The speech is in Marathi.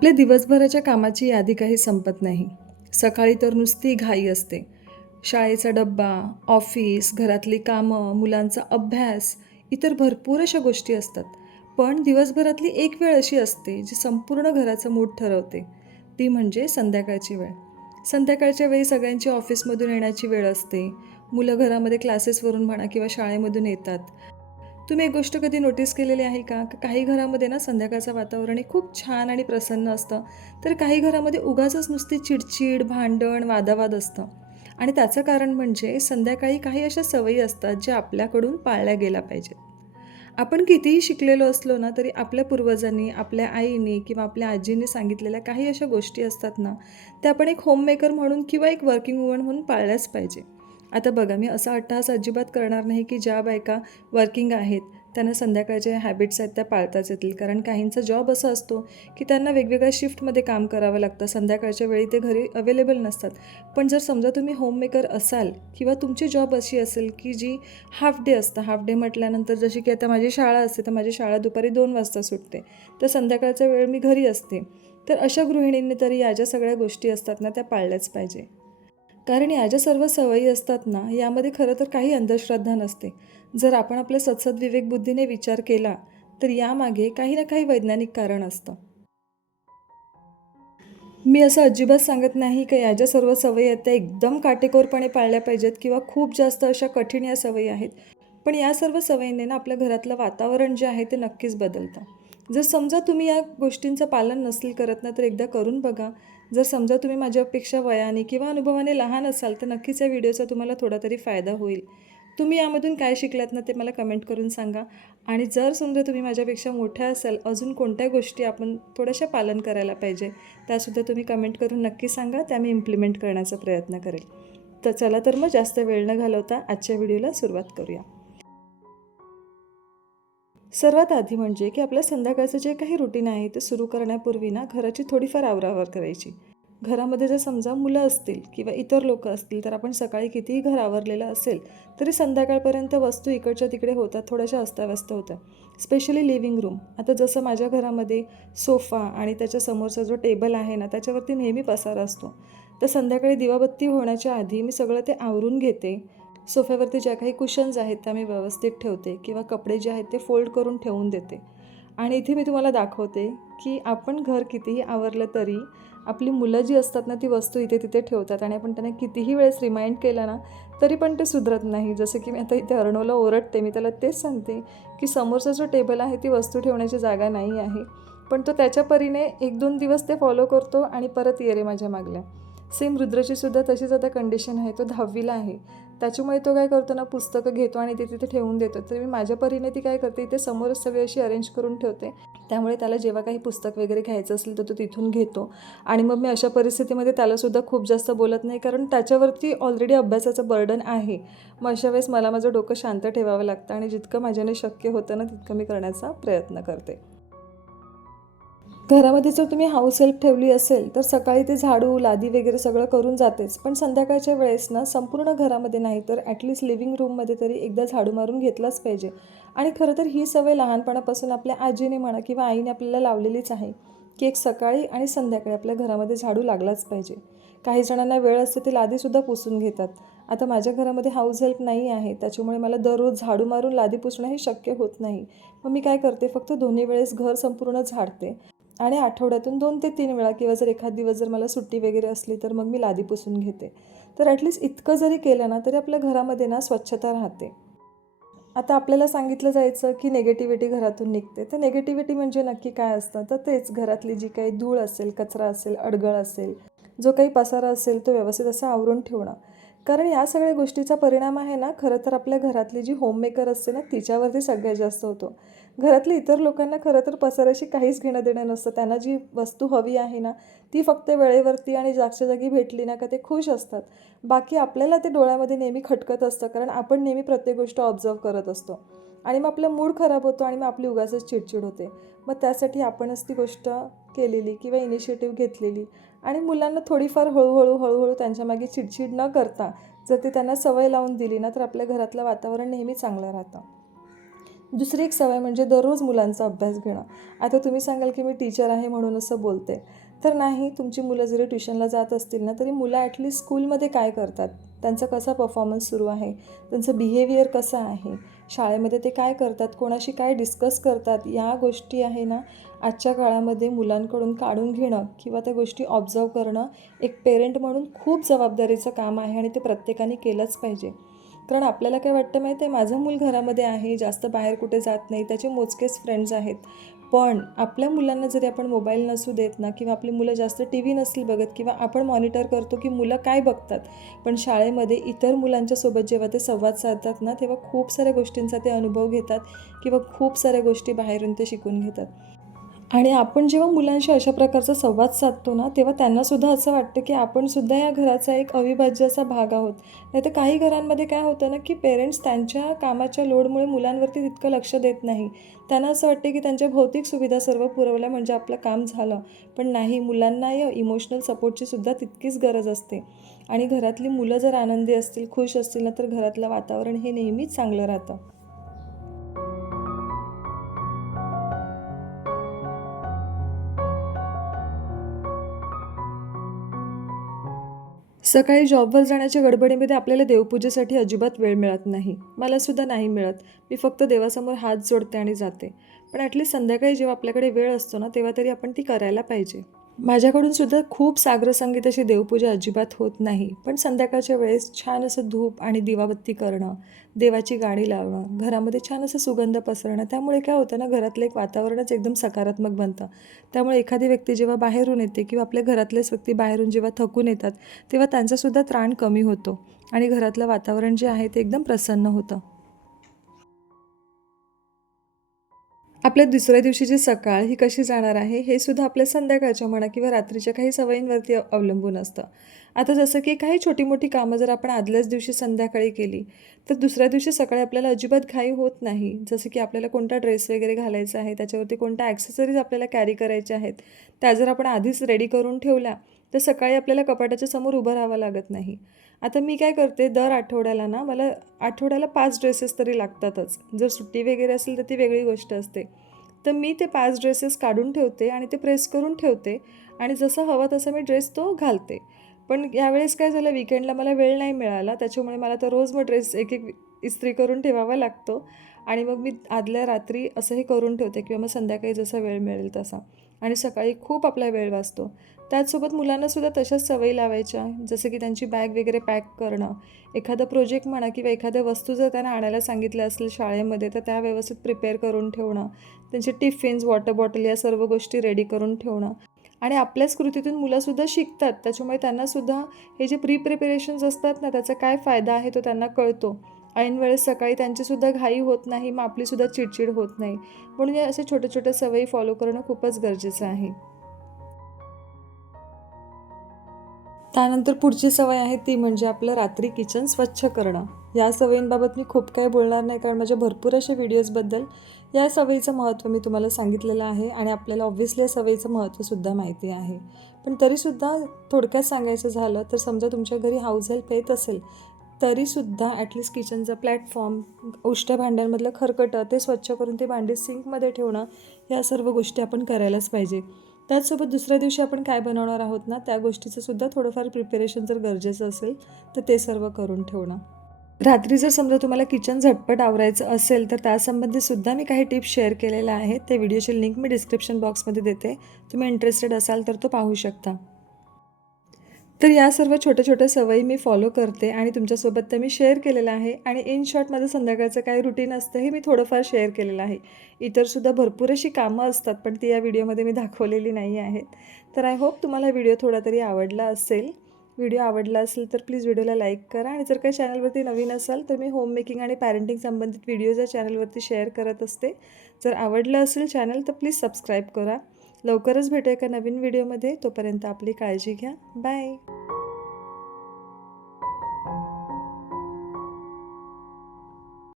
आपल्या दिवसभराच्या कामाची यादी काही संपत नाही. सकाळी तर नुसती घाई असते. शाळेचा डब्बा, ऑफिस, घरातली कामं, मुलांचा अभ्यास, इतर भरपूर अशा गोष्टी असतात. पण दिवसभरातली एक वेळ अशी असते जी संपूर्ण घराचा मूड ठरवते. ती म्हणजे संध्याकाळची वेळ. संध्याकाळच्या वेळी सगळ्यांची ऑफिसमधून येण्याची वेळ असते. मुलं घरामध्ये क्लासेसवरून म्हणा किंवा शाळेमधून येतात. तुम्ही एक गोष्ट कधी नोटीस केलेली आहे का? काही घरामध्ये ना संध्याकाळचं वातावरण हे खूप छान आणि प्रसन्न असतं. तर काही घरामध्ये उगाचच नुसती चिडचिड, भांडण, वादावाद असतं. आणि त्याचं कारण म्हणजे संध्याकाळी काही अशा सवयी असतात ज्या आपल्याकडून पाळल्या गेल्या पाहिजेत. आपण कितीही शिकलेलो असलो ना, तरी आपल्या पूर्वजांनी, आपल्या आईनी किंवा आपल्या आजींनी सांगितलेल्या काही अशा गोष्टी असतात ना, त्या आपण एक होममेकर म्हणून किंवा एक वर्किंग वुमन म्हणून पाळल्याच पाहिजे. आता बघा, मी असा अट्टहास अजिबात करणार नाही की ज्या बायका वर्किंग आहेत, त्यांना संध्याकाळच्या हॅबिट्स आहेत त्या पाळताच येतील. कारण काहींचा जॉब असा असतो की त्यांना वेगवेगळ्या शिफ्टमध्ये काम करावं लागतं. संध्याकाळच्या वेळी ते घरी अवेलेबल नसतात. पण जर समजा तुम्ही होममेकर असाल किंवा तुमची जॉब अशी असेल की जी हाफ डे असतं. हाफ डे म्हटल्यानंतर जशी की आता माझी शाळा असते, तर माझी शाळा दुपारी 2 वाजता सुटते. तर संध्याकाळचा वेळ मी घरी असते. तर अशा गृहिणींनी तरी या ज्या सगळ्या गोष्टी असतात ना, त्या पाळल्याच पाहिजे. कारण या ज्या सर्व सवयी असतात ना, यामध्ये खरं तर काही अंधश्रद्धा नसते. जर आपण आपल्या सदसद विवेकबुद्धीने विचार केला, तर यामागे काही ना काही वैज्ञानिक कारण असतं. मी असं अजिबात सांगत नाही की या ज्या सर्व सवयी आहेत त्या एकदम काटेकोरपणे पाळल्या पाहिजेत किंवा खूप जास्त अशा कठीण या सवयी आहेत. पण या सर्व सवयींनी ना आपल्या घरातलं वातावरण जे आहे ते नक्कीच बदलतं. जर समजा तुम्ही या गोष्टींचं पालन नसेल करत ना, तर एकदा करून बघा. जर समजा तुम्ही माझ्यापेक्षा वयाने किंवा अनुभवाने लहान असाल, तर नक्कीच या व्हिडिओचा तुम्हाला थोडा तरी फायदा होईल. तुम्ही यामधून काय शिकलात ना, ते मला कमेंट करून सांगा. आणि जर समजा तुम्ही माझ्यापेक्षा मोठ्या असाल, अजून कोणत्या गोष्टी आपण थोड्याशा पालन करायला पाहिजे, त्यासुद्धा तुम्ही कमेंट करून नक्की सांगा. त्या मी इम्प्लिमेंट करण्याचा प्रयत्न करेल. तर चला तर मग जास्त वेळ न घालवता आजच्या व्हिडिओला सुरुवात करूया. सर्वात आधी म्हणजे की आपल्या संध्याकाळचं जे काही रुटीन आहे ते सुरू करण्यापूर्वी ना घराची थोडीफार आवरावर करायची. घरामध्ये जर समजा मुलं असतील किंवा इतर लोक असतील, तर आपण सकाळी कितीही घर आवरलेलं असेल तरी संध्याकाळपर्यंत वस्तू इकडच्या तिकडे होतात, थोड्याशा अस्ताव्यस्त होतात. Specially living room. आता जसं माझ्या घरामध्ये सोफा आणि त्याच्या समोरचा जो टेबल आहे ना, त्याच्यावरती नेहमी पसारा असतो. तर संध्याकाळी दिवाबत्ती होण्याच्या आधी मी सगळं ते आवरून घेते. सोफ्यावरती ज्या काही कुशन्स आहेत त्या मी व्यवस्थित ठेवते किंवा कपडे जे आहेत ते फोल्ड करून ठेवून देते. आणि इथे मी तुम्हाला दाखवते की आपण घर कितीही आवरलं तरी आपली मुलं जी असतात ना, ती वस्तू इथे तिथे ठेवतात आणि आपण त्यांना कितीही वेळेस रिमाइंड केलं ना, तरी पण ते सुधरत नाही. जसं की मी आता इथे अर्णवला ओरडते, मी त्याला तेच सांगते की समोरचा जो टेबल आहे ती वस्तू ठेवण्याची जागा नाही आहे. पण तो त्याच्या परीने 1-2 दिवस ते फॉलो करतो आणि परत ये रे माझ्या मागल्या. सेम रुद्रची सुद्धा तशीच आता कंडिशन आहे. तो 10वीला आहे. त्याच्यामुळे तो काय करतो ना, पुस्तकं घेतो आणि ते तिथे ठेवून देतो. तर मी माझ्या परीने ती काय करते, इथे समोरच सगळी अशी अरेंज करून ठेवते. त्यामुळे त्याला जेव्हा काही पुस्तक वगैरे घ्यायचं असेल तर तो तिथून घेतो. आणि मग मी अशा परिस्थितीमध्ये त्यालासुद्धा खूप जास्त बोलत नाही, कारण त्याच्यावरती ऑलरेडी अभ्यासाचं बर्डन आहे. मग अशा वेळेस मला माझं डोकं शांत ठेवावं लागतं आणि जितकं माझ्याने शक्य होतं ना, तितकं मी करण्याचा प्रयत्न करते. घरामध्ये जर तुम्ही हाऊस हेल्प ठेवली असेल, तर सकाळी ते झाडू, लादी वगैरे सगळं करून जातेच. पण संध्याकाळच्या वेळेस ना संपूर्ण घरामध्ये नाही तर ॲटलीस्ट लिव्हिंग रूममध्ये तरी एकदा झाडू मारून घेतलाच पाहिजे. आणि खरं तर ही सवय लहानपणापासून आपल्या आजीने म्हणा किंवा आईने आपल्याला लावलेलीच आहे, की एक सकाळी आणि संध्याकाळी आपल्या घरामध्ये झाडू लागलाच पाहिजे. काही जणांना वेळ असते ते लादीसुद्धा पुसून घेतात. आता माझ्या घरामध्ये हाऊस हेल्प नाही आहे, त्याच्यामुळे मला दररोज झाडू मारून लादी पुसणं हे शक्य होत नाही. मग मी काय करते, फक्त दोन्ही वेळेस घर संपूर्ण झाडते. आणि आठवड्यातून 2 ते 3 वेळा किंवा जर एखाद दिवस जर मला सुट्टी वगैरे असली तर मग मी लादी पुसून घेते. तर ॲटलीस्ट इतकं जरी केलं ना, तरी आपल्या घरामध्ये ना स्वच्छता राहते. आता आपल्याला सांगितलं जायचं की निगेटिव्हिटी घरातून निघते. तर निगेटिव्हिटी म्हणजे नक्की काय असतं? तर तेच घरातली जी काही धूळ असेल, कचरा असेल, अडगळ असेल, जो काही पसारा असेल तो व्यवस्थित असं आवरून ठेवणं. कारण या सगळ्या गोष्टीचा परिणाम आहे ना, खरं तर आपल्या घरातली जी होममेकर असते ना, तिच्यावरती सगळ्यात जास्त होतो. घरातल्या इतर लोकांना खरं तर पसाऱ्याशी काहीच घेणं देणं नसतं. त्यांना जी वस्तू हवी आहे ना, ती फक्त वेळेवरती आणि जागच्या जागी भेटली ना, का ते खुश असतात. बाकी आपल्याला ते डोळ्यामध्ये नेहमी खटकत असतं, कारण आपण नेहमी प्रत्येक गोष्ट ऑब्झर्व करत असतो. आणि मग आपला मूड खराब होतो आणि मग आपली उगाचच चिडचिड होते. मग त्यासाठी आपणच ती गोष्ट केलेली किंवा इनिशिएटिव्ह घेतलेली आणि मुलांना थोडीफार हळूहळू त्यांच्यामागे चिडचिड न करता जर ते त्यांना सवय लावून दिली ना, तर आपल्या घरातलं वातावरण नेहमी चांगलं राहतं. दुसरी एक सवय म्हणजे दररोज मुलांचा अभ्यास घेणं. आता तुम्ही सांगाल की मी टीचर आहे म्हणून असं बोलते. तर नाही, तुमची मुलं जरी ट्युशनला जात असतील ना, तरी मुलं ॲटलीस्ट स्कूलमध्ये काय करतात, त्यांचा कसा परफॉर्मन्स सुरू आहे, त्यांचं बिहेवियर कसं आहे, शाळेमध्ये ते काय करतात, कोणाशी काय डिस्कस करतात, या गोष्टी आहे ना, आजच्या काळामध्ये मुलांकडून काढून घेणं किंवा त्या गोष्टी ऑब्झर्व करणं एक पेरेंट म्हणून खूप जबाबदारीचं काम आहे आणि ते प्रत्येकाने केलंच पाहिजे. कारण आपल्याला काय वाटतं माहिती आहे, माझं मूल घरामध्ये आहे, जास्त बाहेर कुठे जात नाही, त्याचे मोजकेच फ्रेंड्स आहेत. पण आपल्या मुलांना जरी आपण मोबाईल नसू देत ना, किंवा आपली मुलं जास्त टी व्ही नसतील बघत, किंवा आपण मॉनिटर करतो की मुलं काय बघतात, पण शाळेमध्ये इतर मुलांच्यासोबत जेव्हा ते संवाद साधतात ना, तेव्हा खूप साऱ्या गोष्टींचा ते अनुभव घेतात किंवा खूप साऱ्या गोष्टी बाहेरून ते शिकून घेतात. आणि आपण जेव्हा मुलांशी अशा प्रकारचा संवाद साधतो ना, तेव्हा त्यांनासुद्धा असं वाटतं की आपणसुद्धा या घराचा एक अविभाज्य असा भाग आहोत. नाहीतर काही घरांमध्ये काय होतं ना, की पेरेंट्स त्यांच्या कामाच्या लोडमुळे मुलांवरती तितकं लक्ष देत नाही. त्यांना असं वाटतं की त्यांच्या भौतिक सुविधा सर्व पुरवल्या म्हणजे आपलं काम झालं. पण नाही, मुलांना या इमोशनल सपोर्टचीसुद्धा तितकीच गरज असते. आणि घरातली मुलं जर आनंदी असतील, खुश असतील ना, तर घरातलं वातावरण हे नेहमीच चांगलं राहतं. सकाळी जॉबवर जाण्याच्या गडबडीमध्ये आपल्याला देवपूजेसाठी अजिबात वेळ मिळत नाही. मलासुद्धा नाही मिळत. मी फक्त देवासमोर हात जोडते आणि जाते. पण ॲटलीस्ट संध्याकाळी जेव्हा आपल्याकडे वेळ असतो ना, तेव्हा तरी आपण ती करायला पाहिजे. माझ्याकडून सुद्धा खूप साग्रसंगीत अशी देवपूजा अजिबात होत नाही. पण संध्याकाळच्या वेळेस छान असं धूप आणि दिवाबत्ती करणं, देवाची गाणी लावणं, घरामध्ये छान असं सुगंध पसरणं, त्यामुळे काय होतं ना, घरातलं एक वातावरणच एकदम सकारात्मक बनतं. त्यामुळे एखादी व्यक्ती जेव्हा बाहेरून येते किंवा आपल्या घरातलेच व्यक्ती बाहेरून जेव्हा थकून येतात, तेव्हा त्यांचासुद्धा त्राण कमी होतो आणि घरातलं वातावरण जे आहे ते एकदम प्रसन्न होतं. आपल्या दुसऱ्या दिवशीची सकाळ ही कशी जाणार आहे, हे सुद्धा आपल्या संध्याकाळच्या म्हणा किंवा रात्रीच्या काही सवयींवरती अवलंबून असतं. आता जसं की काही छोटी-मोठी कामं जर आपण आदल्याच दिवशी संध्याकाळी केली, तर दुसऱ्या दिवशी सकाळी आपल्याला अजिबात घाई होत नाही. जसं की आपल्याला कोणता ड्रेस वगैरे घालायचा आहे, त्याच्यावरती कोणत्या ॲक्सेसरीज आपल्याला कॅरी करायच्या आहेत, त्या जर आपण आधीच रेडी करून ठेवल्या, तर सकाळी आपल्याला कपाटाच्या समोर उभं राहावं लागत नाही. आता मी काय करते, दर आठवड्याला ना, मला आठवड्याला 5 ड्रेसेस तरी लागतातच. जर सुट्टी वगैरे असेल तर ती वेगळी गोष्ट असते. तर मी ते 5 ड्रेसेस काढून ठेवते आणि ते प्रेस करून ठेवते आणि जसा हवा तसा मी ड्रेस तो घालते. पण यावेळेस काय झालं, वीकेंडला मला वेळ नाही मिळाला, त्याच्यामुळे मला तर रोज मग ड्रेस एक-एक इस्त्री करून ठेवावा लागतो आणि मग मी आदल्या रात्री असंही करून ठेवते किंवा मग संध्याकाळी जसा वेळ मिळेल तसा, आणि सकाळी खूप आपला वेळ वाचतो. त्याचसोबत मुलांनासुद्धा तशाच सवयी लावायच्या, जसं की त्यांची बॅग वगैरे पॅक करणं, एखादा प्रोजेक्ट म्हणा किंवा एखाद्या वस्तू जर त्यांना आणायला सांगितल्या असतील शाळेमध्ये, तर त्या व्यवस्थित प्रिपेअर करून ठेवणं, त्यांचे टिफिन्स, वॉटर बॉटल या सर्व गोष्टी रेडी करून ठेवणं. आणि आपल्याच कृतीतून मुलंसुद्धा शिकतात, त्याच्यामुळे त्यांनासुद्धा हे जे प्रिपरेशन्स असतात ना, त्याचा काय फायदा आहे तो त्यांना कळतो. ऐन वेळेस सकाळी त्यांचीसुद्धा घाई होत नाही, मग आपलीसुद्धा चिडचिड होत नाही. म्हणून या अशा छोट्या छोट्या सवयी फॉलो करणं खूपच गरजेचं आहे. त्यानंतर पुढची सवय आहे ती म्हणजे आपलं रात्री किचन स्वच्छ करणं. या सवयींबाबत मी खूप काही बोलणार नाही, कारण माझ्या भरपूर अशा व्हिडिओजबद्दल या सवयीचं महत्त्व मी तुम्हाला सांगितलेलं आहे आणि आपल्याला ऑब्व्हियसली या सवयीचं महत्त्वसुद्धा माहिती आहे. पण तरीसुद्धा थोडक्यात सांगायचं झालं तर, समजा तुमच्या घरी हाऊस हेल्प येत असेल, तरीसुद्धा ॲटलीस्ट किचनचा प्लॅटफॉर्म, उष्ट्या भांड्यांमधलं खरकटं ते स्वच्छ करून ते भांडी सिंकमध्ये ठेवणं, या सर्व गोष्टी आपण करायलाच पाहिजे. त्याचसोबत दुसऱ्या दिवशी आपण काय बनवणार आहोत ना, त्या गोष्टीचं सुद्धा थोडंफार प्रिपरेशन जर गरजेचं असेल, तर ते सर्व करून ठेवणं. रात्री जर समजा तुम्हाला किचन झटपट आवरायचं असेल, तर त्यासंबंधी सुद्धा मी काही टिप्स शेअर केलेल्या आहेत. त्या व्हिडिओची लिंक मी डिस्क्रिप्शन बॉक्समध्ये देते. तुम्ही इंटरेस्टेड असाल तर तो पाहू शकता. तर या सर्व छोट्या-छोट्या सवयी मी फॉलो करते आणि तुमच्यासोबत त्या मी शेअर केलेलं आहे आणि इन शॉर्ट माझं संध्याकाळचं काय रुटीन असतं हे मी थोडंफार शेअर केलेलं आहे. इतरसुद्धा भरपूर अशी कामं असतात, पण ती या व्हिडिओमध्ये मी दाखवलेली नाही आहेत. तर आय होप तुम्हाला व्हिडिओ थोडा तरी आवडला असेल. व्हिडिओ आवडला असेल तर प्लीज व्हिडिओला लाईक करा आणि जर काही चॅनलवरती नवीन असाल तर मी होम मेकिंग आणि पॅरेंटिंग संबंधित व्हिडिओज या चॅनलवरती शेअर करत असते. जर आवडलं असेल चॅनल तर प्लीज सबस्क्राईब करा. लवकरच भेटूया एका नवीन व्हिडिओमध्ये. तोपर्यंत आपली काळजी घ्या. बाय.